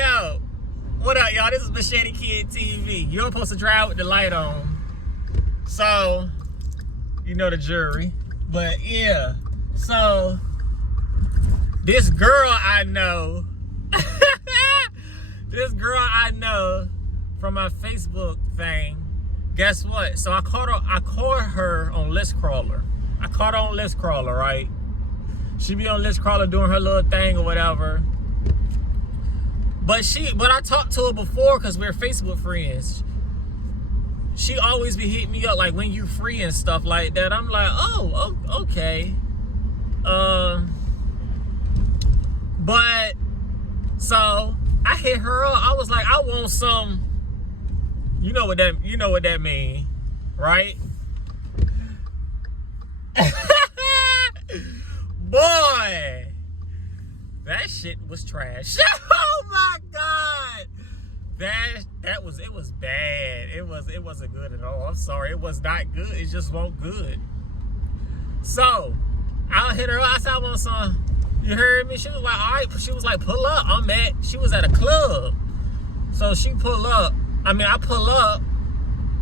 yo, what up, y'all? This is Machete Kid TV. You're supposed to drive with the light on. So, you know the jury. But yeah, so this girl I know, from my Facebook thing, guess what? So I caught her on Listcrawler. I caught her on Listcrawler, right? She be on Listcrawler doing her little thing or whatever. But I talked to her before because we're Facebook friends. She always be hitting me up like, when you free and stuff like that. I'm like, oh, okay. But so I hit her up. I was like, I want some. You know what that mean, right? Boy, that shit was trash. Oh my God. It was bad. It wasn't good at all. I'm sorry. It was not good. It just wasn't good. So I hit her up. I said, I want some. You heard me? She was like, all right. She was like, pull up. She was at a club. So she pull up. I pull up.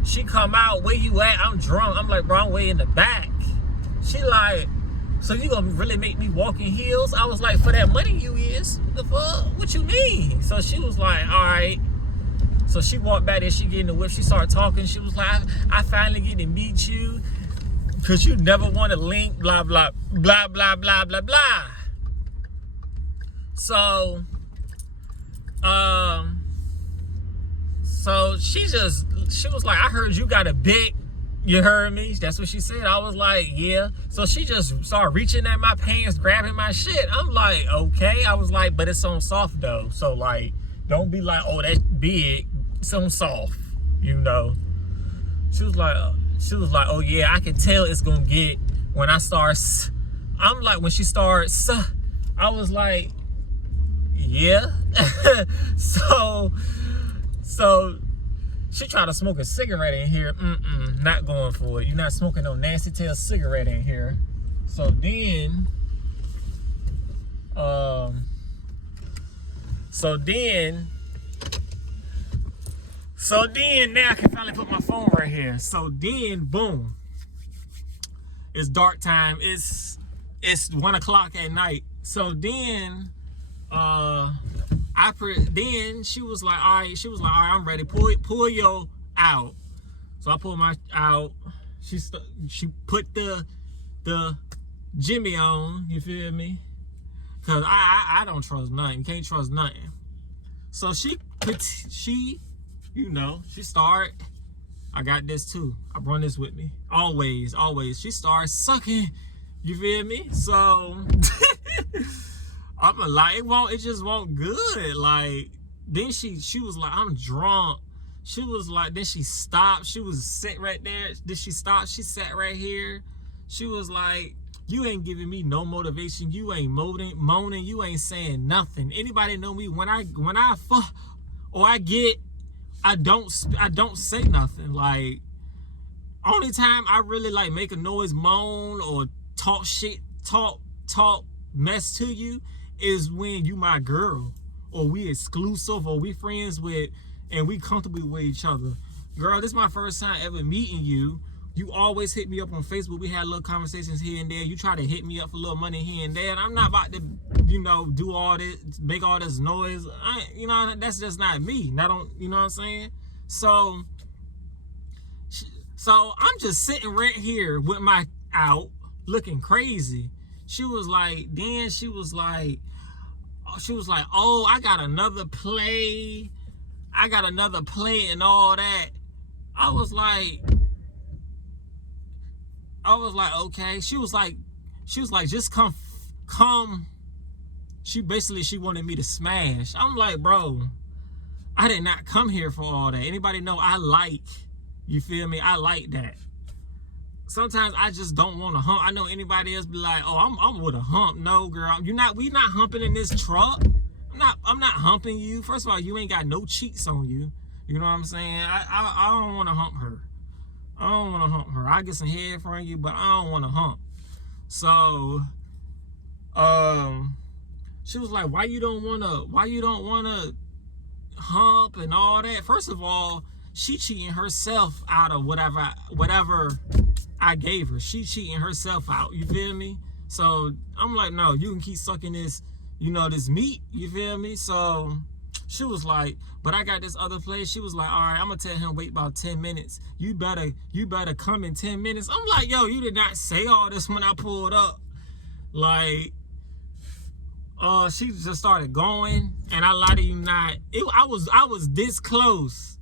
She come out. Where you at? I'm drunk. I'm like, bro, I'm way in the back. She like, so you gonna really make me walk in heels? I was like, for that money you is. The fuck? What you mean? So she was like, all right. So she walked back there, she get in the whip, she started talking. She was like, I finally get to meet you because you never want to link, blah, blah, blah, blah, blah, blah, blah. So, she was like, I heard you got a big, you heard me? That's what she said. I was like, yeah. So she just started reaching at my pants, grabbing my shit. I'm like, okay. I was like, but it's on soft though. So like, don't be like, oh, that's big. It's on soft, you know. She was like, oh yeah, I can tell it's gonna get when I start. I'm like, when she starts, I was like, yeah. so she tried to smoke a cigarette in here. Not going for it. You're not smoking no nasty tail cigarette in here. So then now I can finally put my phone right here. So then, boom, it's dark time. It's 1 o'clock at night. So then, then she was like, all right. She was like, all right, I'm ready. Pull your out. So I pulled my out. She put the Jimmy on. You feel me? Cause I don't trust nothing. Can't trust nothing. So she start. I got this too. I brought this with me. Always. She starts sucking. You feel me? So I'm like, it just won't good. Like, then she was like, I'm drunk. She was like, then she stopped. She was sitting right there. Then she stopped. She sat right here. She was like, you ain't giving me no motivation. You ain't moaning. You ain't saying nothing. Anybody know me? When I fuck or I don't say nothing. Like, only time I really like make a noise, moan, or talk shit, talk mess to you is when you my girl, or we exclusive, or we friends with, and we comfortable with each other. Girl, this is my first time ever meeting you. You always hit me up on Facebook. We had little conversations here and there. You try to hit me up for a little money here and there. And I'm not about to, do all this, make all this noise. That's just not me. I don't, you know what I'm saying? So I'm just sitting right here with my out, looking crazy. She was like, oh, I got another play and all that. I was like, okay. She was like, just come. She wanted me to smash. I'm like, bro, I did not come here for all that. Anybody know I like, you feel me? I like that. Sometimes I just don't want to hump. I know anybody else be like, oh, I'm with a hump. No, girl, we not humping in this truck. I'm not humping you. First of all, you ain't got no cheeks on you. You know what I'm saying? I don't want to hump her. I get some head from you, but I don't want to hump. So, she was like, why you don't wanna hump and all that. First of all, she cheating herself out of whatever I gave her. She cheating herself out. You feel me? So I'm like, no, you can keep sucking this, you know, this meat. You feel me? So she was like, but I got this other place. She was like, all right, I'm gonna tell him wait about 10 minutes. You better come in 10 minutes. I'm like, yo, you did not say all this when I pulled up. Like, she just started going, and I lie to you not, I was this close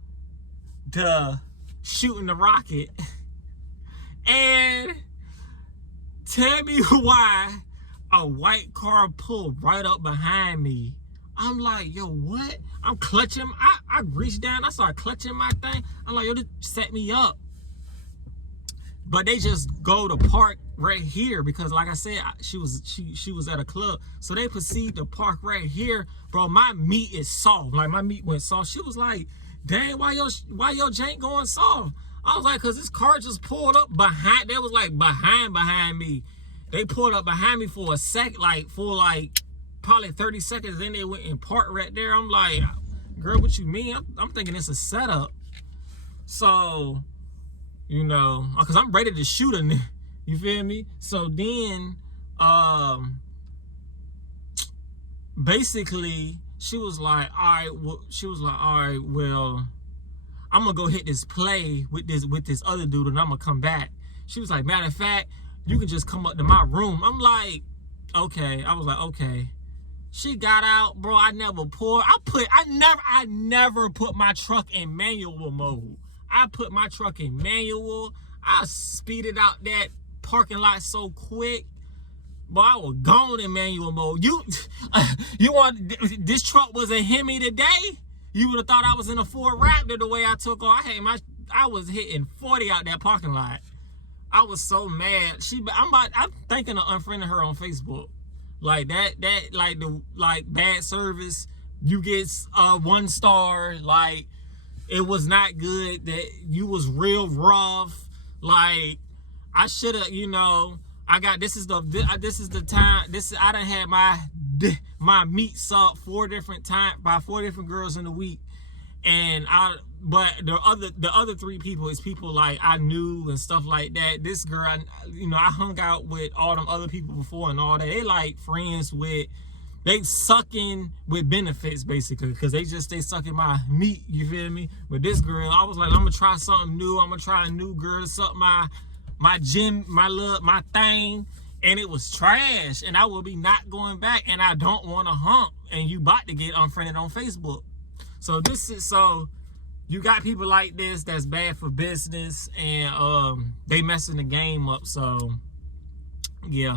to shooting the rocket. And tell me why a white car pulled right up behind me. I'm like, yo, what? I'm clutching. I reached down. I started clutching my thing. I'm like, yo, this set me up. But they just go to park right here because, like I said, she was at a club, so they proceed to park right here. Bro, my meat is soft. Like, my meat went soft. She was like, dang, why your jank going soft? I was like, cause this car just pulled up behind. They was like behind me. They pulled up behind me for a sec, like for probably 30 seconds. Then they went and parked right there. I'm like, girl, what you mean? I'm thinking it's a setup. So, you know, cause I'm ready to shoot her. You feel me? So then, basically, she was like, all right, well, I'm gonna go hit this play with this other dude, and I'm gonna come back. She was like, matter of fact, you can just come up to my room. I'm like, okay. I was like, okay. She got out, bro. I never put my truck in manual mode. I put my truck in manual. I speeded out that parking lot so quick. But I was gone in manual mode. You want this truck was a Hemi today? You would have thought I was in a Ford Raptor the way I took off. I was hitting 40 out that parking lot. I was so mad. I'm thinking of unfriending her on Facebook. Like that bad service. You get 1 star. Like, it was not good. That you was real rough. Like, I should have, you know. This is the time. I done had my meat sucked 4 different times by 4 different girls in a week, but the other 3 people is people like I knew and stuff like that. This girl, you know, I hung out with all them other people before and all that. They like friends with, they sucking with benefits basically, because they sucking my meat. You feel me? But this girl, I was like, I'm gonna try something new. I'm gonna try a new girl, something my gym, my thing, and it was trash, and I will be not going back, and I don't want to hump, and you about to get unfriended on Facebook. So you got people like this that's bad for business, and they messing the game up. So yeah.